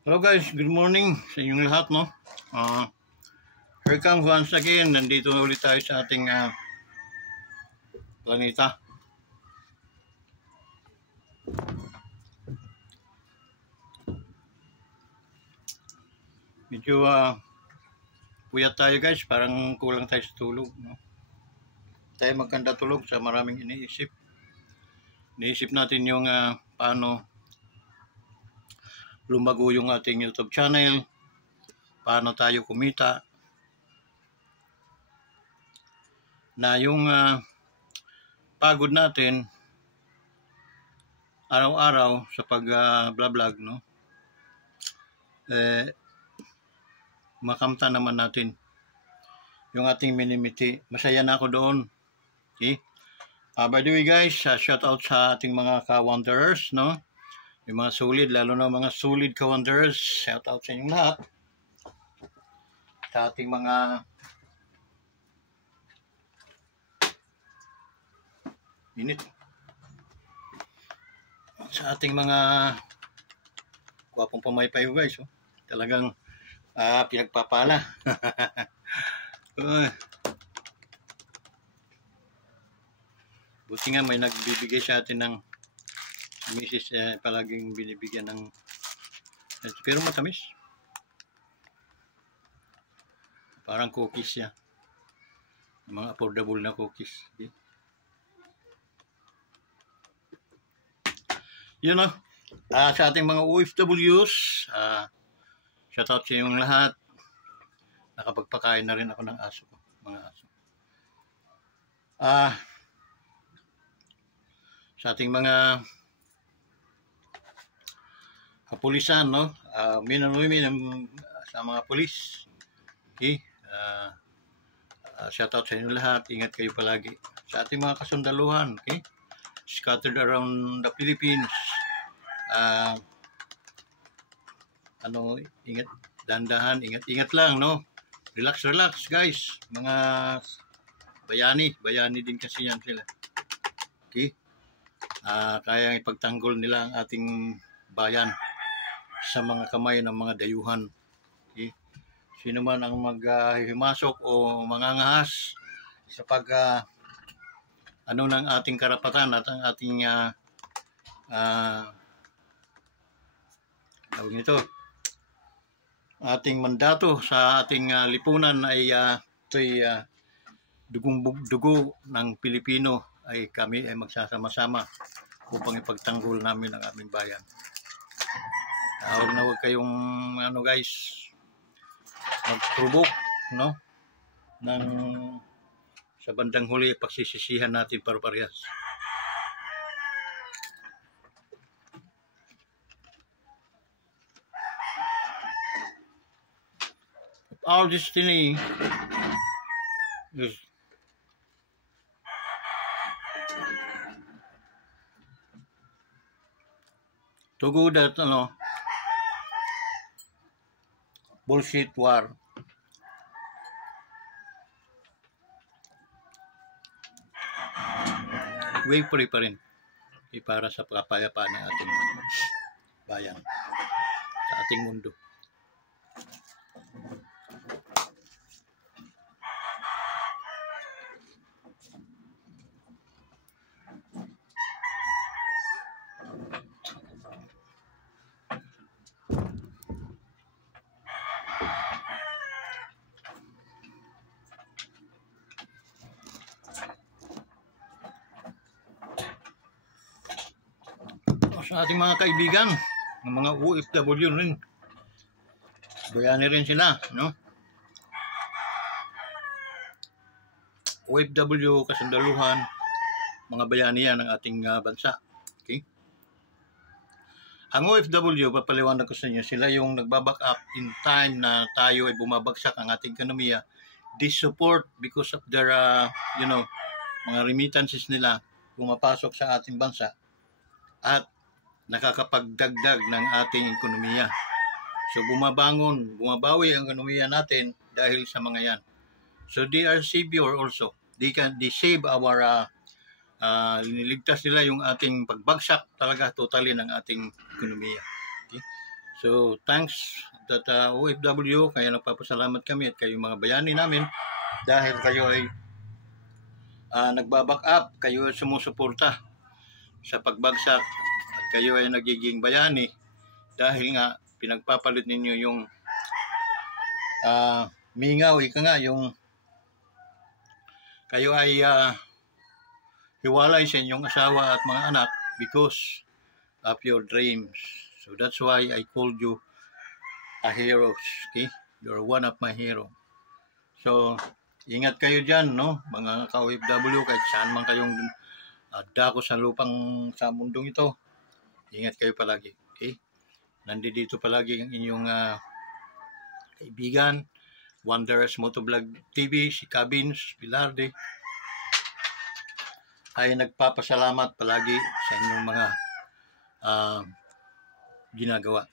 Hello guys, good morning sa inyong lahat, no? Here comes once again, nandito na ulit tayo sa ating planeta. Medyo puyat tayo guys, parang kulang tayo sa tulog, no? Tayo magkanda tulog sa maraming iniisip. Iniisip natin yung paano lumago yung ating YouTube channel, paano tayo kumita, na yung pagod natin araw-araw sa pag-vlog, no? Makamta naman natin yung ating minimiti. Masaya na ako doon. Okay? By the way guys, shout out sa ating mga ka-wanderers, no? Yung mga solid, lalo na mga solid ka-wanderers, shout out sa inyong lahat. Sa ating mga sa ating mga gwapong pamaypayo guys, oh. Talagang pinagpapala. Buti nga may nagbibigay sa atin ng misis, palaging binibigyan ng pero matamis. Parang cookies siya. Mga affordable na cookies. Okay? Yun know, sa ating mga OFWs, shout out sa inyong lahat. Nakapagpakain na rin ako ng aso ko, mga aso. Sa ating mga kapulisan, no? Men and women sa mga pulis. Okay? Shout out sa inyong lahat. Ingat kayo palagi. Sa ating mga kasundaluhan, okay? Scattered around the Philippines. Ingat, dandahan, ingat lang, no? Relax guys. Mga bayani din kasi yan sila. Okay? Kaya ipagtanggol nila ang ating bayan sa mga kamay ng mga dayuhan. Okay? Sino man ang maghihimasok o mangangahas sa ng ating karapatan at ang ating tawag nito, ating mandato sa ating lipunan ay dugo ng Pilipino, ay kami ay magsasama-sama upang ipagtanggol namin ang aming bayan. Huwag kayong guys, mag-provoke, no? Sa bandang huli, pagsisisihan natin par-parehas. Our destiny is to go that bullshit war. Way free pa rin para sa kapayapaan ng ating bayan, sa ating mundo. Sa ating mga kaibigan, ng mga OFW rin, bayani rin sila, no? OFW, kasundaluhan, mga bayani yan ng ating bansa. Okay? Ang OFW, papaliwanag ko sa inyo, sila yung nagbaback up in time na tayo ay bumabagsak ang ating ekonomiya. They support because of their, mga remittances nila pumapasok sa ating bansa at nakakapagdagdag ng ating ekonomiya. So bumabawi ang ekonomiya natin dahil sa mga yan. So they are savior also. They save our liniligtas nila yung ating pagbagsak talaga totally ng ating ekonomiya. Okay? So, thanks that OFW, kaya nagpapasalamat kami at kayo mga bayani namin dahil kayo ay nagbaback up, kayo ay sumusuporta sa pagbagsak at kayo ay nagiging bayani dahil nga pinagpapalit ninyo yung mingaw, ika nga, yung kayo ay hiwalay sa inyong asawa at mga anak because of your dreams. So that's why I called you a hero. Okay? You're one of my hero. So, ingat kayo dyan, no? Mga ka-OFW, kahit saan man kayong dako sa lupang sa mundong ito. Ingat kayo palagi. Okay? Nandito palagi ang inyong kaibigan, Wanderers Motovlog TV, si Cabins Pilarde, ay nagpapasalamat palagi sa inyong mga ginagawa.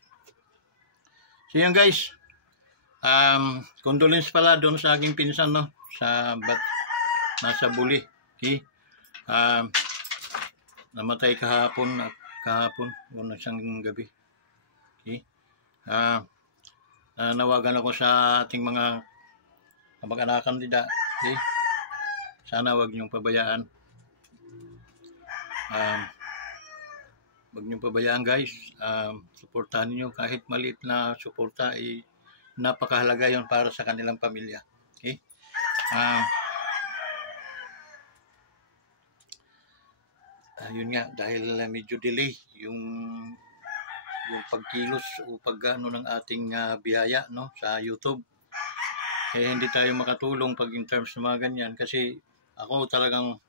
So yan guys, condolence pala doon sa aking pinsan, no, nasa Buli. Okay? Namatay kahapon o isang gabi. Okay? Nawagan ako sa ating mga kamag-anakan nila. Okay? Sana wag niyong pabayaan. Wag niyong pabayaan guys. Suportahan niyo kahit maliit na suporta, napakahalaga yon para sa kanilang pamilya. Okay? Yun nga, dahil medyo delay yung pagkilos o pagano ng ating biyaya, no, sa YouTube. Kaya hindi tayo makatulong pag in terms ng mga ganyan kasi ako talagang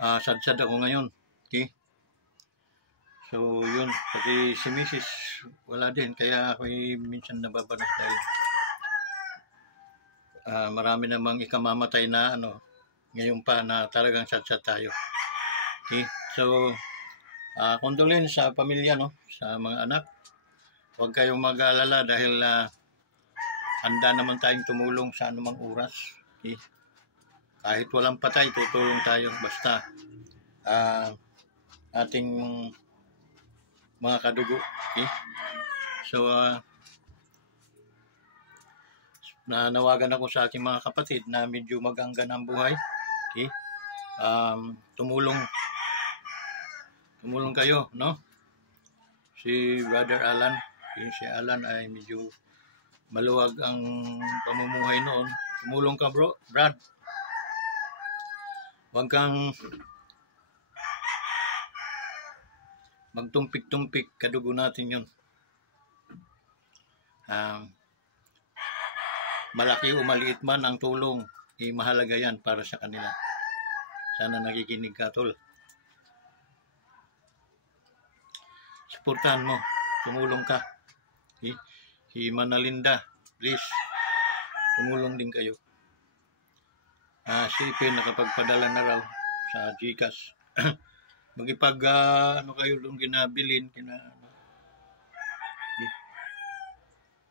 sad-sad ako ngayon. Okay? So yun, kasi si Mrs. wala din, kaya ako minsan nababanas dahil marami namang ikamamatay na ngayon pa na talagang sad-sad tayo. Okay? So condolence sa pamilya, no, sa mga anak. Huwag kayong mag-aalala dahil handa naman tayong tumulong sa anumang oras. Okay? Kahit walang patay, tutulong tayo basta ating mga kadugo. Okay? So nanawagan ako sa aking mga kapatid na medyo magangga ng buhay. Okay? Tumulong kayo, no? Si Brother Alan, si Alan ay medyo maluwag ang pamumuhay noon. Tumulong ka, Brad. Huwag kang magtumpik-tumpik, kadugo natin yun. Malaki o maliit man ang tulong, mahalaga yan para sa kanila. Sana nakikinig ka, tol. Suportahan mo, tumulong ka. Si Manalinda, please, tumulong din kayo. Si Ipin nakapagpadala na raw sa GCash. Magipag kayo doon kinabilin,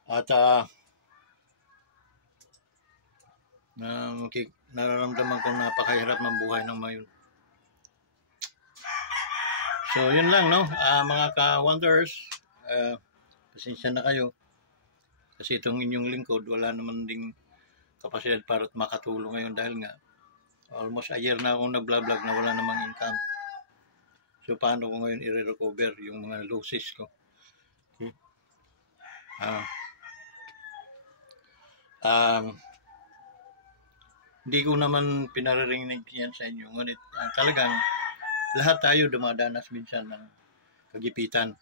at nararamdaman ko napakahirap ng buhay ng mayon. So yun lang, no, mga ka-Wanderers, pasensya na kayo kasi itong inyong lingkod wala naman ding kapasidad para makatulong ngayon dahil nga almost a year na akong nag-vlog na wala namang income. So paano ko ngayon i-recover yung mga losses ko? Okay? Hindi ko naman pinaririnig yan sa inyo, ngunit talagang lahat tayo dumadanas minsan ng kagipitan.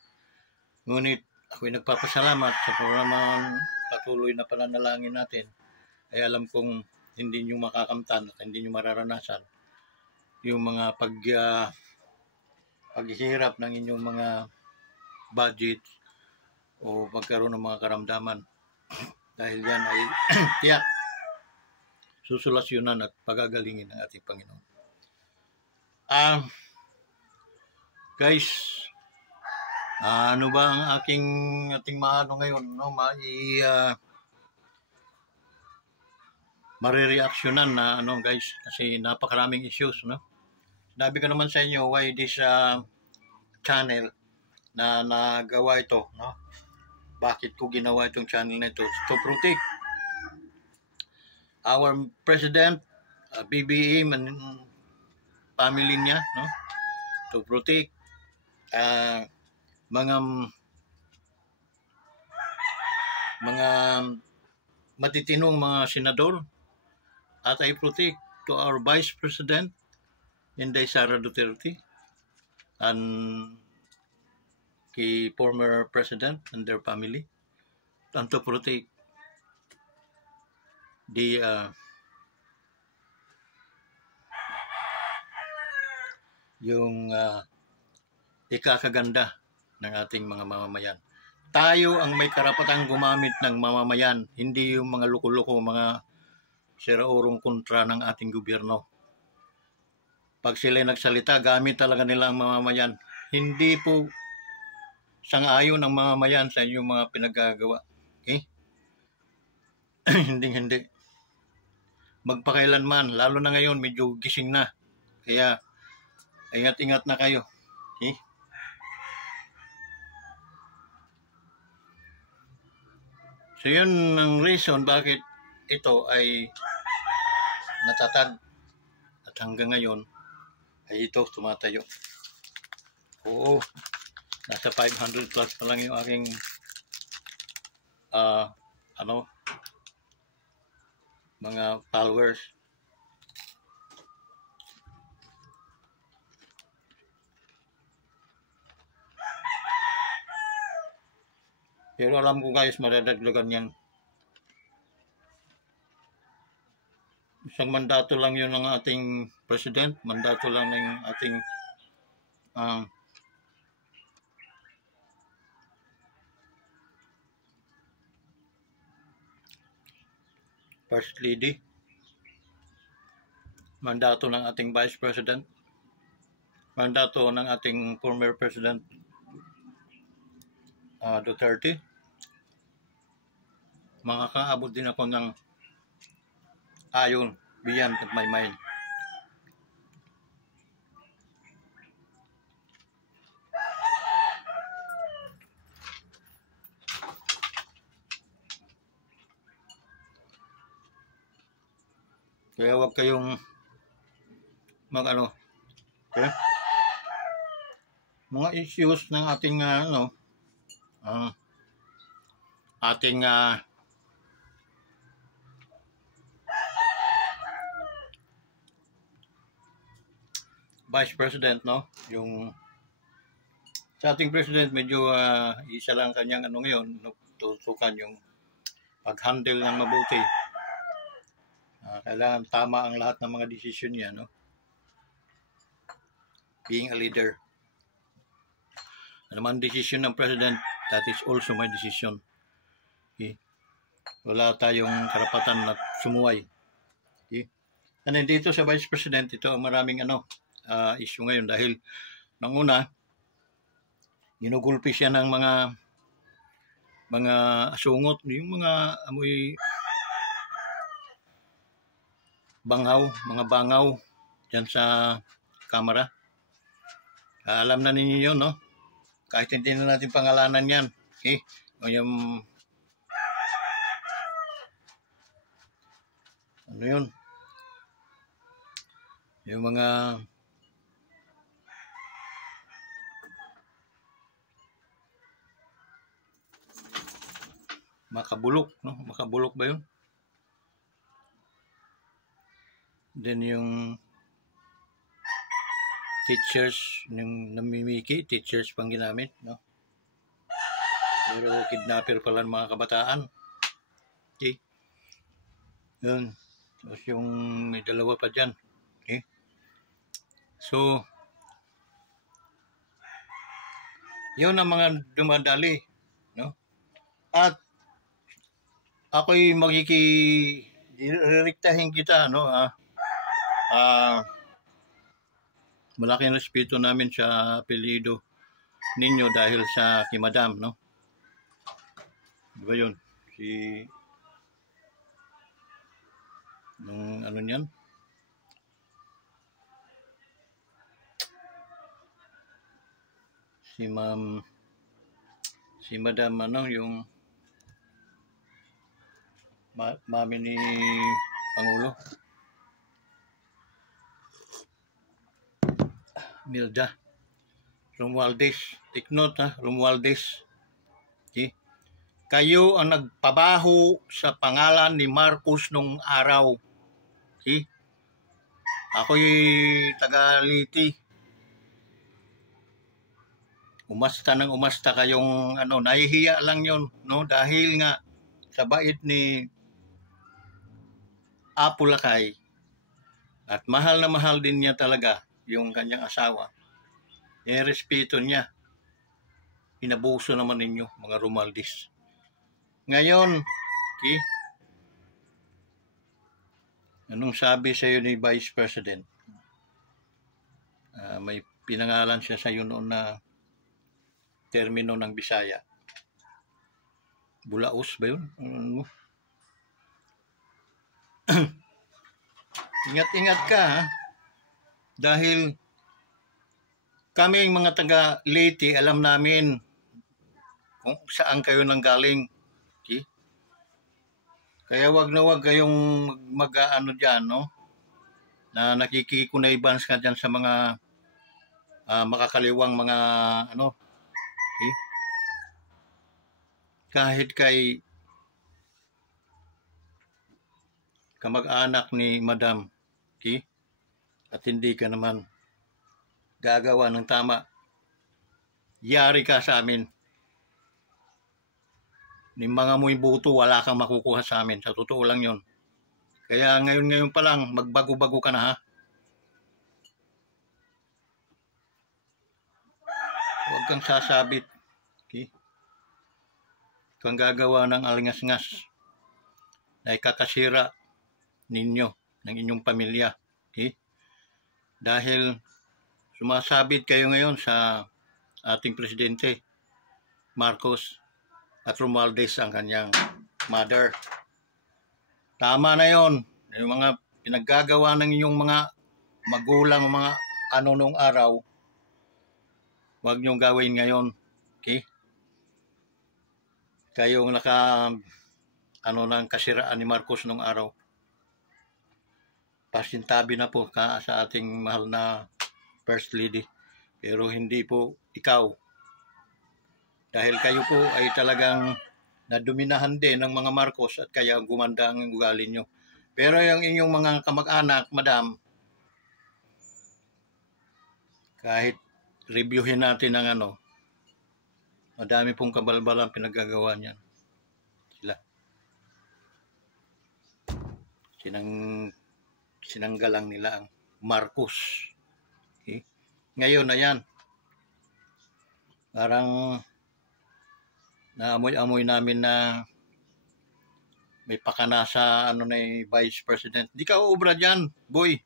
Ngunit ako'y nagpapasalamat sa programang patuloy na pananalangin natin. Ay alam kong hindi nyo makakamtan at hindi nyo mararanasan yung mga paghihirap ng inyong mga budget o pagkaroon ng mga karamdaman. Dahil yan ay tiyak susolusyonan at pagagalingin ng ating Panginoon. Guys, ano ba ang ating maano ngayon, no? Marireaksyonan na guys, kasi napakaraming issues, no? Sinabi ko naman sa inyo why this channel na nagawa ito, no? bakit ko ginawa itong channel na ito, to protect our president, BBM and family niya, no? To protect mga matitinong mga senador, at I protect to our Vice President, Inday Sara Duterte, and kay former President and their family, and to protect the yung ikakaganda ng ating mga mamamayan. Tayo ang may karapatang gumamit ng mamamayan, hindi yung mga loko-loko, mga siraurong kontra ng ating gobyerno. Pag sila nagsalita, gamit talaga nila ang mamamayan. Hindi po sang-ayon ang mamamayan sa inyong mga pinagagawa. Okay? Hindi. Magpakailanman, lalo na ngayon, medyo gising na. Kaya, ingat-ingat na kayo. Okay? So, yun ang reason bakit ito ay natatag. At hanggang ngayon, ay ito tumatayo. Oo, nasa 500 plus pa lang yung aking mga followers. Pero alam ko guys, madadagdagan yan. Isang mandato lang yun ng ating president, mandato lang ng ating First Lady, mandato ng ating Vice President, mandato ng ating former President Duterte. Makakaabot din ako ng ayon, beyond of my mind. Kaya huwag kayong okay? Mga issues ng ating ating Vice President, no? Yung sa ating President, medyo isa lang kanyang ngayon, tutukan yung pag-handle ng mabuti. Kailangan tama ang lahat ng mga desisyon niya, no? Being a leader. Ano man decision ng President, that is also my decision. Okay? Wala tayong karapatan na sumuway. Okay? And then dito sa Vice President, ito ang maraming issue ngayon dahil nang una, ginugulpi siya ng mga asungot, yung mga amoy mga bangaw dyan sa kamera. Alam na ninyo yun, no? Kahit hindi na natin pangalanan yan. Okay? Yung yun? Yung mga makabulok, no? Makabulok ba yun? Then yung teachers, yung namimiki, teachers pang ginamit, no? Pero kidnapper pala ng mga kabataan. Okay? Yun. Tapos yung may dalawa pa dyan. Okay? So, yun ang mga dumadali, no? At ako'y direktahin kita, no? Malaking respeto namin sa apelyido ninyo dahil sa kay Madam, no? Diba yun? Niyan? Si Madam yung mami ni Pangulo Milda Romualdez. Take note Romualdez. Okay? Kayo ang nagpabaho sa pangalan ni Marcos nung araw. Okay? Ako'y taga-Liti. Umasta kayong nahihiya lang yon, no? Dahil nga sa bait ni Apo Lakay at mahal na mahal din niya talaga yung kanyang asawa. Respeto niya. Inabuso naman ninyo, mga Romualdez. Ngayon, okay? Anong sabi sa iyo ni Vice President? May pinangalan siya sa iyo noon na termino ng Bisaya. Bulaos ba yun? Ingat-ingat ka dahil kaming mga taga Leyte, alam namin kung saan kayo nanggaling. Okay? Kaya wag kayong dyan, no? Na nakikikunay-bans ka dyan sa mga makakaliwang mga okay? Kahit kay kamag-anak ni Madam, okay? At hindi ka naman gagawa ng tama, yari ka sa amin. Ni mga muy buto, wala kang makukuha sa amin. Sa totoo lang yon. Kaya ngayon pa lang, magbago-bago ka na Huwag kang sasabit. Okay? Kang gagawa ng alingas-ngas na ikakasira ninyo, ng inyong pamilya. Okay? Dahil sumasabit kayo ngayon sa ating Presidente Marcos at Romualdez ang kanyang mother. Tama na yon. Yung mga pinaggagawa ng inyong mga magulang, mga nung araw, huwag niyong gawin ngayon. Okay? Kayong ng kasiraan ni Marcos nung araw. Pasintabi na po sa ating mahal na First Lady. Pero hindi po ikaw. Dahil kayo po ay talagang nadominahan din ng mga Marcos at kaya gumanda ang ugali nyo. Pero yung inyong mga kamag-anak, Madam, kahit reviewin natin ang madami pong kabalbalang pinaggagawa niyan. Sinanggalang nila ang Marcos. Okay? Ngayon na yan. Parang naamoy-amoy namin na may pakana sa ni Vice President. Di ka uubra dyan, boy.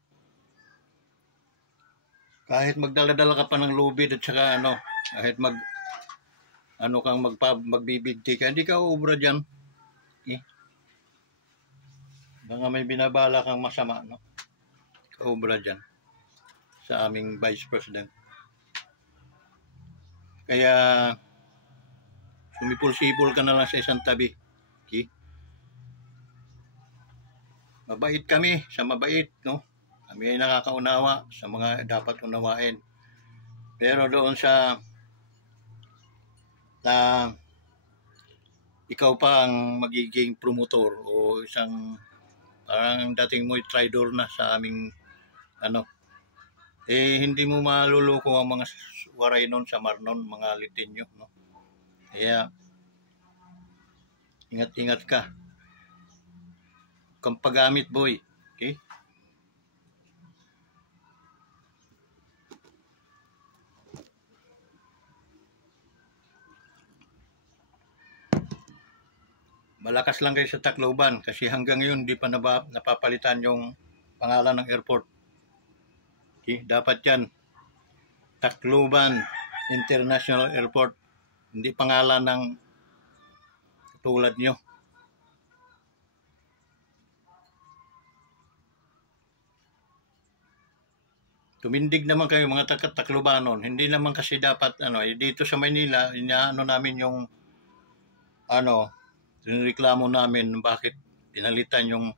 Kahit magdala-dala ka pa ng lubid at saka kahit magbibigti ka, hindi ka uubra dyan. Okay? Baka may binabala kang masama, no? Kaubra dyan sa aming Vice President. Kaya sumipol-sipol ka na lang sa isang tabi. Okay? Mabait kami, sa mabait, no? Kami ay nakakaunawa sa mga dapat unawain. Pero doon sa ikaw pa ang magiging promotor o isang parang dating mo'y traidor na sa aming hindi mo maluloko ang mga waray nun sa Marnon, mga Litinyo, no? Kaya ingat-ingat ka. Kang paggamit, boy. Okay? Malakas lang kayo sa Tacloban kasi hanggang ngayon di pa napapalitan yung pangalan ng airport. Okay? Dapat yan Tacloban International Airport, hindi pangalan ng tulad nyo. Tumindig naman kayo mga Taclobanon. Hindi naman kasi dapat dito sa Maynila, namin yung reklamo namin bakit pinalitan yung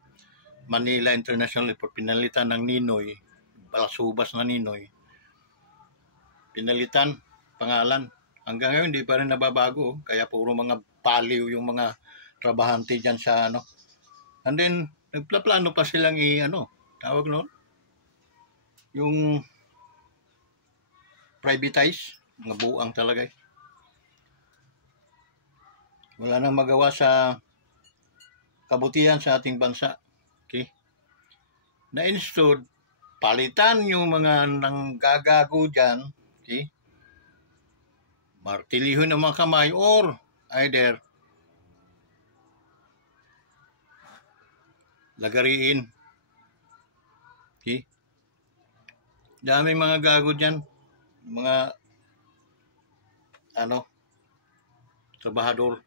Manila International Airport, pinalitan ng Ninoy, balasubas na Ninoy. Pinalitan pangalan. Hanggang ngayon hindi pa rin nababago, kaya puro mga paliw yung mga trabahante diyan sa And then nagplaplano pa silang tawag noon, yung privatize, mga buang talaga. Wala nang magawa sa kabutihan sa ating bansa. Okay? Na instead, palitan yung mga nanggagago dyan, okay? Martilihon ng mga kamay or either lagariin. Okay? Daming mga gago dyan. Mga trabahador.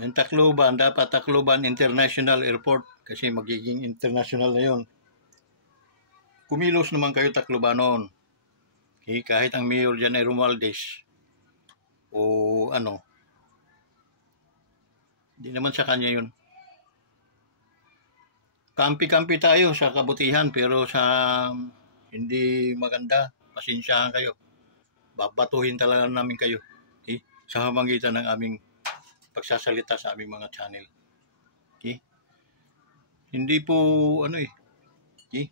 Yung Tacloban, dapat Tacloban International Airport kasi magiging international na yun. Kumilos naman kayo Taclobanon. Okay, kahit ang mayor dyan ay Romualdez o hindi naman sa kanya yun. Kampi-kampi tayo sa kabutihan pero sa hindi maganda, pasensyahan kayo. Babatuhin talaga namin kayo. Okay? Sa pamamagitan ng aming pagsasalita sa aming mga channel. Okay? Hindi po okay?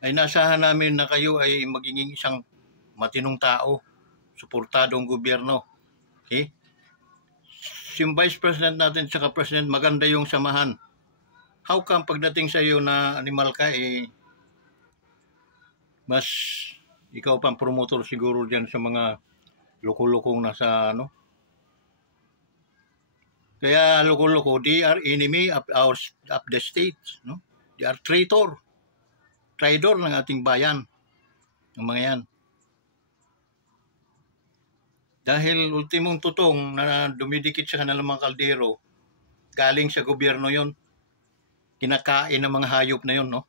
Ay nasahan namin na kayo ay magiging isang matinong tao, suportadong gobyerno. Okay? Yung Vice President natin sa President, maganda yung samahan. How come pagdating sa iyo na animal ka, mas ikaw pang promotor siguro diyan sa mga loko-lokong nasa Kaya loko-loko, they are enemy of the state, no? They are traitor ng ating bayan, ng mga yan. Dahil ultimong tutong na dumidikit sa kanilang mga kaldero, galing sa gobyerno yon, kinakain ng mga hayop na yon, no?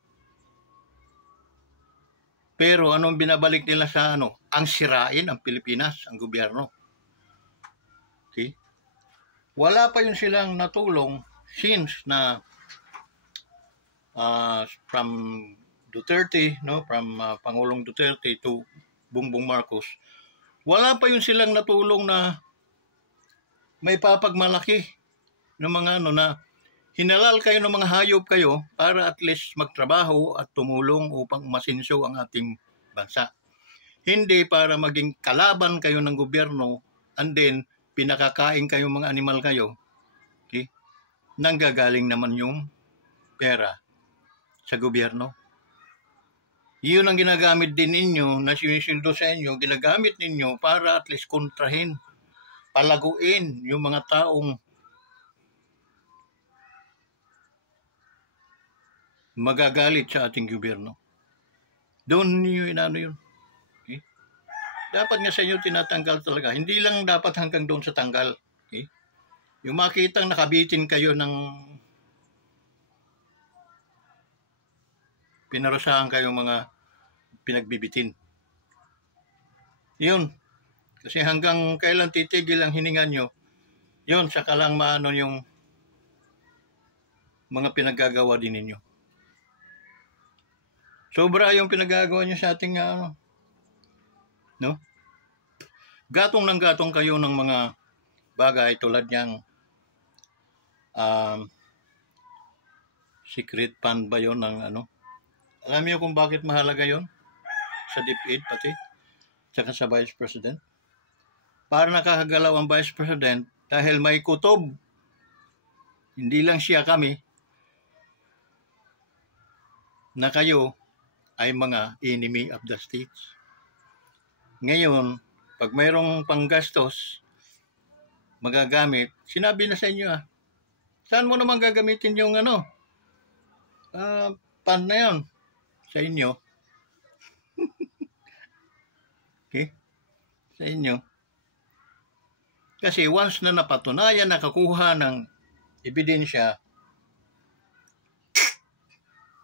Pero anong binabalik nila sa ang sirain ang Pilipinas, ang gobyerno. Okay? Wala pa yun silang natulong since na from Duterte, from Pangulong Duterte to Bongbong Marcos, wala pa yun silang natulong na may papagmalaki ng mga na hinalal kayo ng mga hayop kayo para at least magtrabaho at tumulong upang masinso ang ating bansa. Hindi para maging kalaban kayo ng gobyerno and then pinakakain kayo mga animal kayo. Okay? Nanggagaling naman yung pera sa gobyerno. Iyon ang ginagamit din ninyo na sinisildo sa inyo, ginagamit ninyo para at least kontrahin, palaguin yung mga taong magagalit sa ating gobyerno. Doon nyo yun. Okay? Dapat nga sa inyo tinatanggal talaga. Hindi lang dapat hanggang doon sa tanggal. Okay? Yung makitang nakabitin kayo ng pinarusahan kayong mga pinagbibitin. Yun. Kasi hanggang kailan titigil ang hininga nyo, yun, saka lang maano yung mga pinagagawa din ninyo. Sobra yung pinagagawa nyo sa ating, gatong ng gatong kayo ng mga bagay tulad niyang secret fund ba yun ng Alam niyo kung bakit mahalaga yon sa DepEd pati, tsaka sa Vice President? Para nakakagalaw ang Vice President dahil may kutob. Hindi lang siya, kami, na kayo ay mga enemy of the states. Ngayon, pag mayroong panggastos, magagamit, sinabi na sa inyo saan mo naman gagamitin yung fund na yun sa inyo? Okay? Sa inyo. Kasi once na napatunayan, nakakuha ng ebidensya,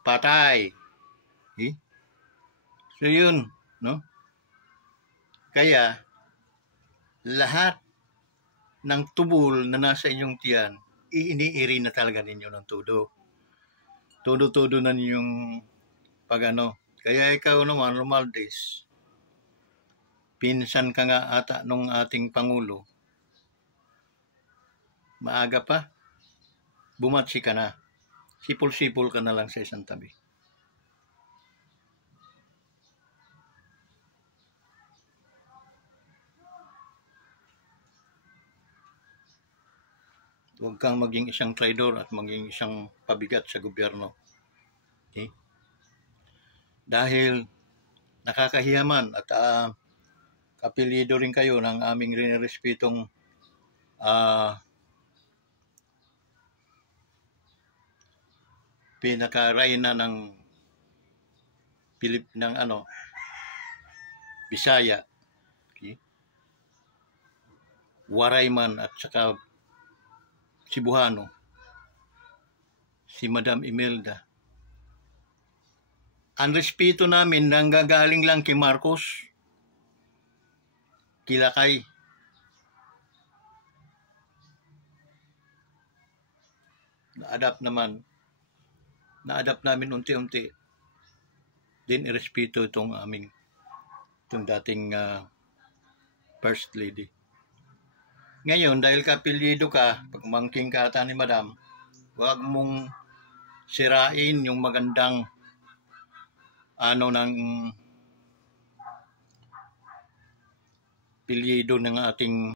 patay. Okay? So yun, no? Kaya, lahat ng tubol na nasa inyong tiyan, iniiri na talaga ninyo ng todo. Todo-todo na ninyong pag-ano. Kaya ikaw naman, Romualdez, pinsan ka nga ata nung ating Pangulo, maaga pa, bumatsi ka na. Sipol-sipol ka na lang sa isang tabi. Huwag kang maging isang traidor at maging isang pabigat sa gobyerno. Okay? Dahil nakakahiyaman at kapilido rin kayo ng aming rinirespetong pinaka-reyna ng Bisaya, okay? Warayman at saka Cebuano, si Madam Imelda. Ang respeto namin nanggagaling lang kay Marcos, Kilakay. Na-adapt namin unti-unti. Din irespeto itong dating First Lady. Ngayon, dahil kapilido ka, pagmangking ka ata ni Madam, huwag mong sirain yung magandang ng pilyedo ng ating